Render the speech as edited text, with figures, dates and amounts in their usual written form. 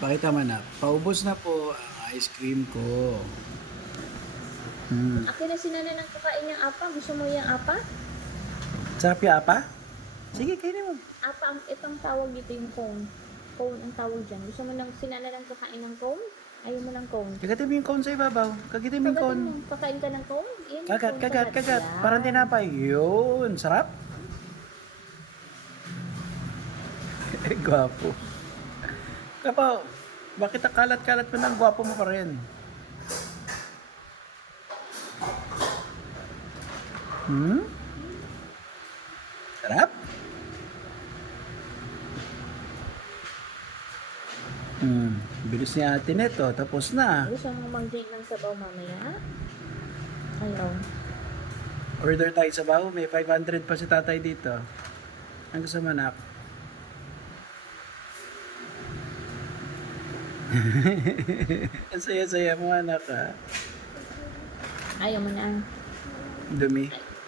Pakita mo na. Paubos na po ang ice cream ko. Akin na sinana ng kakain niyang apa. Gusto mo yung apa? Sarap yung apa? Sige, kainin mo. Apa, itong tawag dito yung cone. Cone ang tawag dyan. Gusto mo nang sinana ng kakain ng cone? Ayaw mo ng cone. Kagatin mo yung cone sa ibabaw. Kagitin mo yung cone. Kagatin mo, kakain ka ng cone? Yan yung Kagat, cone, kagat, kagat. Yan. Parang tinapay. Yun. Sarap. Gwapo. Kapaw, bakit ang kalat-kalat mo ng gwapo mo pa rin? Sarap? Bilis ni ate neto. Tapos na. Gusto mo mag-drink ng sabaw mamaya? Ayaw. Order tayo sa baho. May 500 pa si tatay dito. Ang gusto mo, anak? Ang saya-saya mo, anak, ha? Ayaw mo na. Dumi.